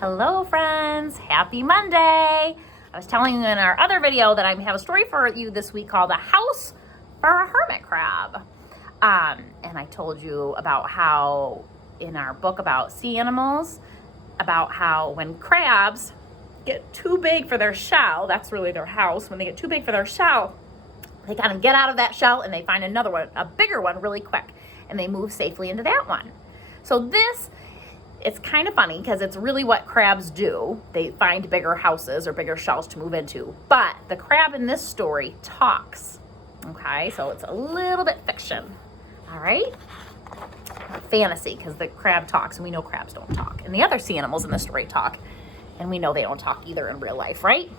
Hello friends, happy Monday. I was telling you in our other video that I have a story for you this week called A House for a Hermit Crab. And I told you about how in our book about sea animals, about how when crabs get too big for their shell, that's really their house, when they get too big for their shell, they kind of get out of that shell and they find another one, a bigger one really quick, and they move safely into that one. So it's kind of funny because it's really what crabs do. They find bigger houses or bigger shells to move into. But the crab in this story talks. Okay, so it's a little bit fiction. All right? Fantasy, because the crab talks, and we know crabs don't talk. And the other sea animals in the story talk, and we know they don't talk either in real life, right?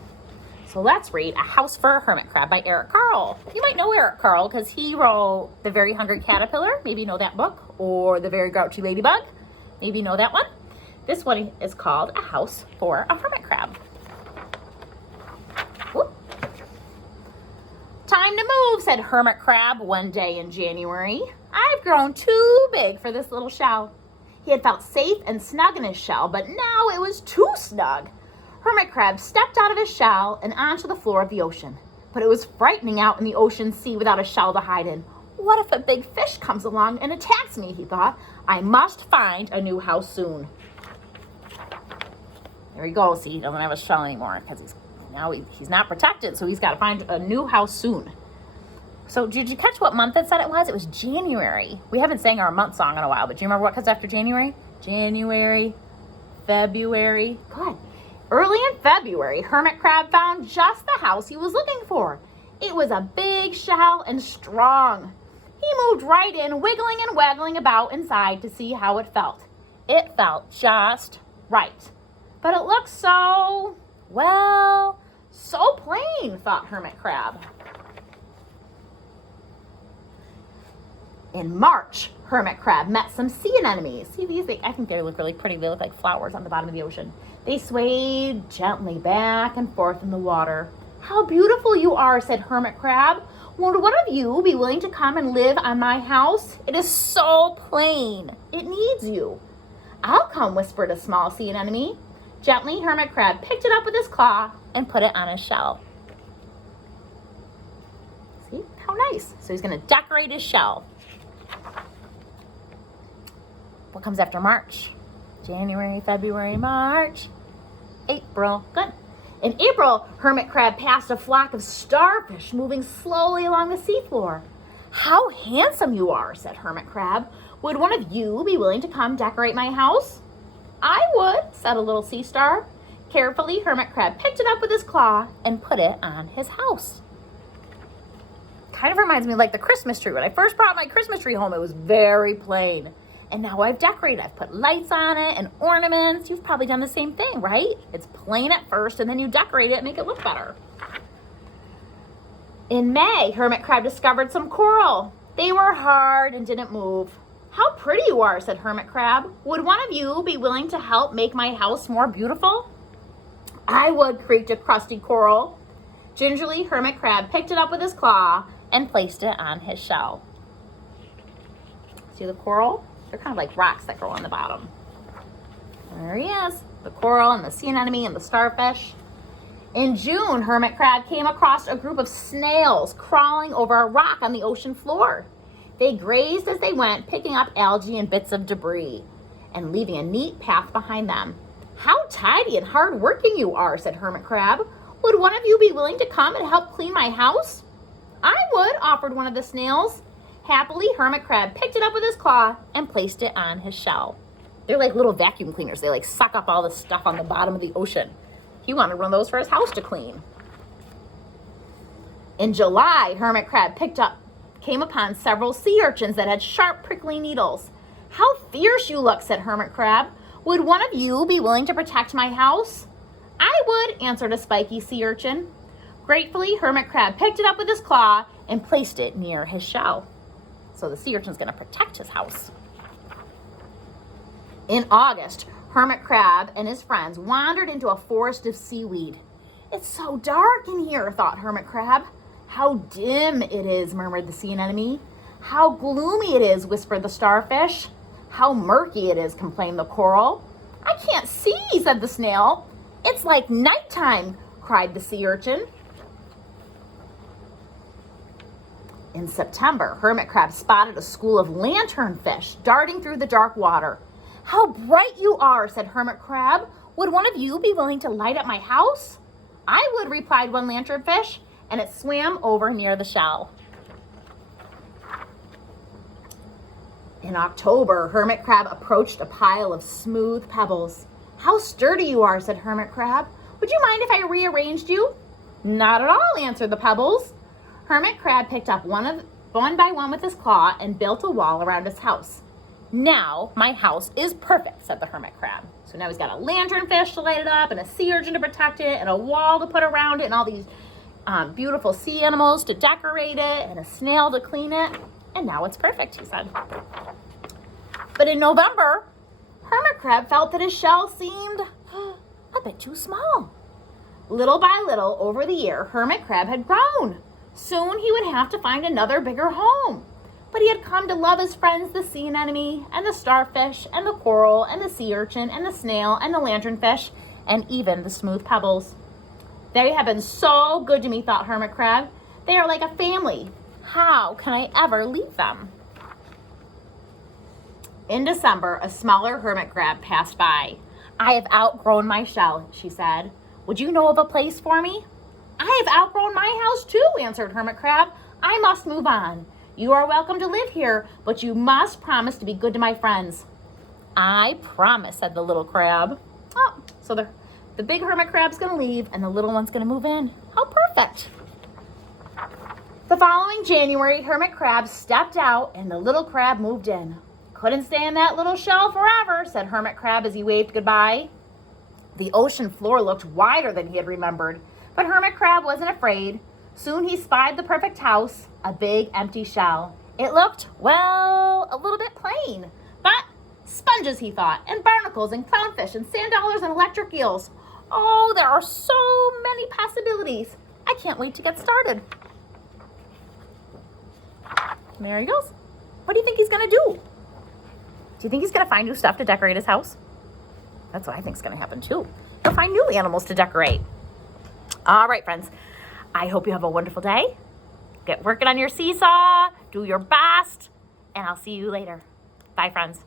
So let's read A House for a Hermit Crab by Eric Carle. You might know Eric Carle because he wrote The Very Hungry Caterpillar. Maybe you know that book. Or The Very Grouchy Ladybug. Maybe you know that one. This one is called A House for a Hermit Crab. Whoop. Time to move, said Hermit Crab one day in January. I've grown too big for this little shell. He had felt safe and snug in his shell, but now it was too snug. Hermit Crab stepped out of his shell and onto the floor of the ocean. But it was frightening out in the ocean sea without a shell to hide in. What if a big fish comes along and attacks me, he thought. I must find a new house soon. There he goes. See, he doesn't have a shell anymore because he's not protected, so he's got to find a new house soon. So did you catch what month it said it was? It was January. We haven't sang our month song in a while, but do you remember what comes after January? January, February. Good. Early in February, Hermit Crab found just the house he was looking for. It was a big shell and strong. He moved right in, wiggling and waggling about inside to see how it felt. It felt just right. But it looked so plain, thought Hermit Crab. In March, Hermit Crab met some sea anemones. See these? I think they look really pretty. They look like flowers on the bottom of the ocean. They swayed gently back and forth in the water. How beautiful you are, said Hermit Crab. Would one of you be willing to come and live on my house? It is so plain. It needs you. I'll come, whispered a small sea anemone. Gently, Hermit Crab picked it up with his claw and put it on his shell. See? How nice. So he's going to decorate his shell. What comes after March? January, February, March, April. Good. In April, Hermit Crab passed a flock of starfish moving slowly along the seafloor. How handsome you are, said Hermit Crab. Would one of you be willing to come decorate my house? I would, said a little sea star. Carefully, Hermit Crab picked it up with his claw and put it on his house. Kind of reminds me of like the Christmas tree. When I first brought my Christmas tree home, it was very plain. And now I've decorated. I've put lights on it and ornaments. You've probably done the same thing, right? It's plain at first, and then you decorate it and make it look better. In May, Hermit Crab discovered some coral. They were hard and didn't move. How pretty you are, said Hermit Crab. Would one of you be willing to help make my house more beautiful? I would, creaked a crusty coral. Gingerly, Hermit Crab picked it up with his claw and placed it on his shell. See the coral? They're kind of like rocks that grow on the bottom. There he is, the coral and the sea anemone and the starfish. In June, Hermit Crab came across a group of snails crawling over a rock on the ocean floor. They grazed as they went, picking up algae and bits of debris and leaving a neat path behind them. How tidy and hard-working you are, said Hermit Crab. Would one of you be willing to come and help clean my house? I would, offered one of the snails. Happily, Hermit Crab picked it up with his claw and placed it on his shell. They're like little vacuum cleaners. They like suck up all the stuff on the bottom of the ocean. He wanted one of those for his house to clean. In July, Hermit Crab came upon several sea urchins that had sharp, prickly needles. How fierce you look, said Hermit Crab. Would one of you be willing to protect my house? I would, answered a spiky sea urchin. Gratefully, Hermit Crab picked it up with his claw and placed it near his shell. So the sea urchin's going to protect his house. In August, Hermit Crab and his friends wandered into a forest of seaweed. It's so dark in here, thought Hermit Crab. How dim it is, murmured the sea anemone. How gloomy it is, whispered the starfish. How murky it is, complained the coral. I can't see, said the snail. It's like nighttime, cried the sea urchin. In September, Hermit Crab spotted a school of lanternfish darting through the dark water. How bright you are, said Hermit Crab. Would one of you be willing to light up my house? I would, replied one lanternfish, and it swam over near the shell. In October, Hermit Crab approached a pile of smooth pebbles. How sturdy you are, said Hermit Crab. Would you mind if I rearranged you? Not at all, answered the pebbles. Hermit Crab picked up one by one with his claw and built a wall around his house. Now my house is perfect, said the Hermit Crab. So now he's got a lanternfish to light it up and a sea urchin to protect it and a wall to put around it and all these beautiful sea animals to decorate it and a snail to clean it. And now it's perfect, he said. But in November, Hermit Crab felt that his shell seemed a bit too small. Little by little, over the year, Hermit Crab had grown. Soon he would have to find another bigger home. But he had come to love his friends, the sea anemone, and the starfish, and the coral, and the sea urchin, and the snail, and the lanternfish, and even the smooth pebbles. They have been so good to me, thought Hermit Crab. They are like a family. How can I ever leave them? In December, a smaller hermit crab passed by. I have outgrown my shell, she said. Would you know of a place for me? I have outgrown my house too, answered Hermit Crab. I must move on. You are welcome to live here, but you must promise to be good to my friends. I promise, said the little crab. Oh, so the big hermit crab's going to leave and the little one's going to move in. How perfect. The following January, Hermit Crab stepped out and the little crab moved in. Couldn't stay in that little shell forever, said Hermit Crab as he waved goodbye. The ocean floor looked wider than he had remembered, but Hermit Crab wasn't afraid. Soon he spied the perfect house, a big empty shell. It looked, well, a little bit plain, but sponges, he thought, and barnacles and clownfish and sand dollars and electric eels. Oh, there are so many possibilities. I can't wait to get started. And there he goes. What do you think he's going to do? Do you think he's going to find new stuff to decorate his house? That's what I think is going to happen too. He'll find new animals to decorate. All right, friends. I hope you have a wonderful day. Get working on your seesaw. Do your best. And I'll see you later. Bye, friends.